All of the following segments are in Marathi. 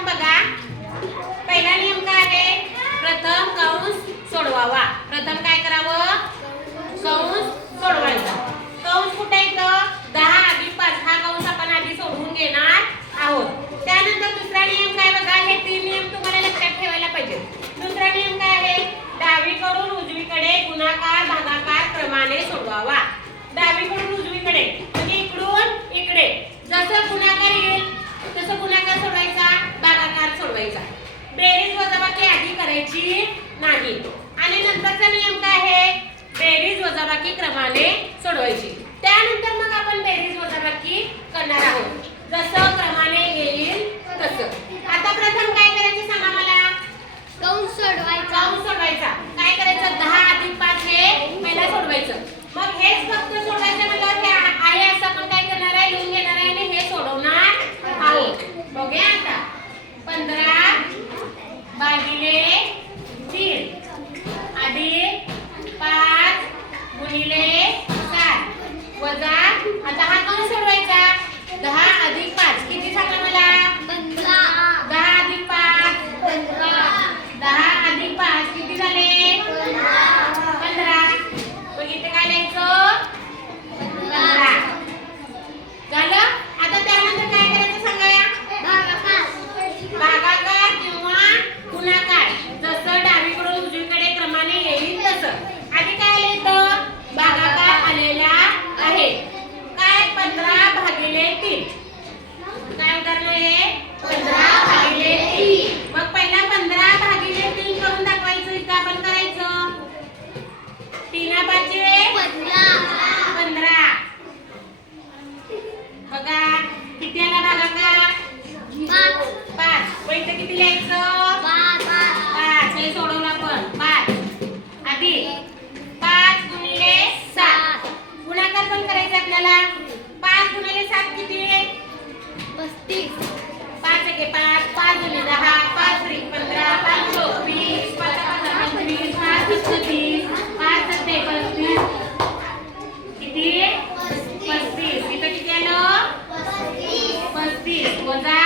प्रथम बघा, पहिला नियम काय आहे? प्रथम कंस सोडवावा. प्रथम काय करावं? कंस सोडवायचा. कंस कुठे येतं? 10 अधिक 5 हा कंस आपण आधी सोडवून घेणार आहोत. त्यानंतर दुसरा नियम काय बघा, हे 3 नियम तुम्हाला लक्षात ठेवायला पाहिजे. दुसरा नियम काय आहे? डावीकडून उजवीकडे गुणाकार भागाकार क्रमाने सोडवावा. डावीकडून उजवीकडे म्हणजे इकडून इकडे जसं गुणाकार येईल तसं गुणाकार सोडवायचा, भागाकार सोडवायचा. बेरीज वजाबाकी आधी करायची नाही. आणि नंतरचा नियम काय आहे? बेरीज वजाबाकी क्रमाने सोडवायची. त्यानंतर मग आपण बेरीज वजाबाकी करणार आहोत, जसं क्रमाने येईल तसं. आता प्रथम काय करायचे सांगा मला? कंस सोडवायचा. कंस सोडवायचा. काय करायचं? 10 अधिक 5 हे पहिला सोडवायचं. मग हेच फक्त सोडवायचं म्हटल्यावर हे आहे असं आपण काय करणार आहे? लिहून घेणार आहे आणि हे सोडवणार आहोत. बघूया आता. 15 भागिले 3 अधिक 5 गुणिले 7 वजा, आता हा कंस सोडवायचा. 10 अधिक 5 किती सांगा मला? 15. 10 अधिक 5 15. 10 अधिक 5 किती झाले? 15. मग इथे काय लिहायचं? 15 झालं. आता त्यानंतर काय करायचं सांगा? भागाकार किंवा गुणाकार जसं डावीकडून उजवीकडे क्रमाने येईल तसं. आधी काय लिहायचं? भागाकार आलेला आहे. काय? 15 भागिले 3. काय उदाहरण आहे? 15 भागिले 3. मग पहिला 15 भागिले 3 करून दाखवायचं. इथं आपण करायचं 3 5 15. बघा किती आला भागाकार? 5. व इथं किती लिहायचं? 5. हे सोडवलं आपण. 5 अधिक 5 गुणिले 7. गुणाकार पण करायचा आपल्याला. 5 गुणिले 7 किती? 35. 5 एके 5, 5 गुणिले 10, 5 त्रिक 15, 5 चौक 20, 5 5 25, 5 6 30, 5 7 35. किती? 35. इथं किती आलं? 35 वजा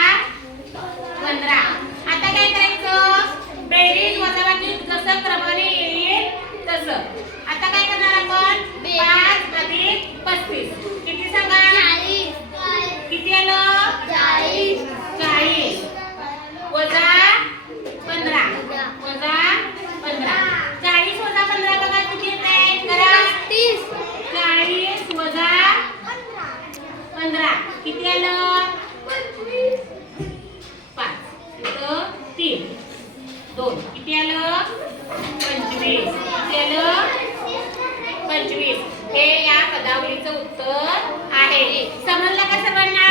15. आता काय करायचं? बेरीज वजाबाकी जसं क्रमाने येईल तसं. आता काय करणार आपण? 5 अधिक 35 किती सांगा? 40. किती आलं? 40. 40 वजा 15 वजा 15. 40 वजा 15 बघा किती येते? करा. 30. 40 वजा 15 किती आलं? 5. इथं 3 2 किती आलं? 25. किती आलं? 25. हे या पदावलीचं उत्तर आहे. समजलं का सर्वांना?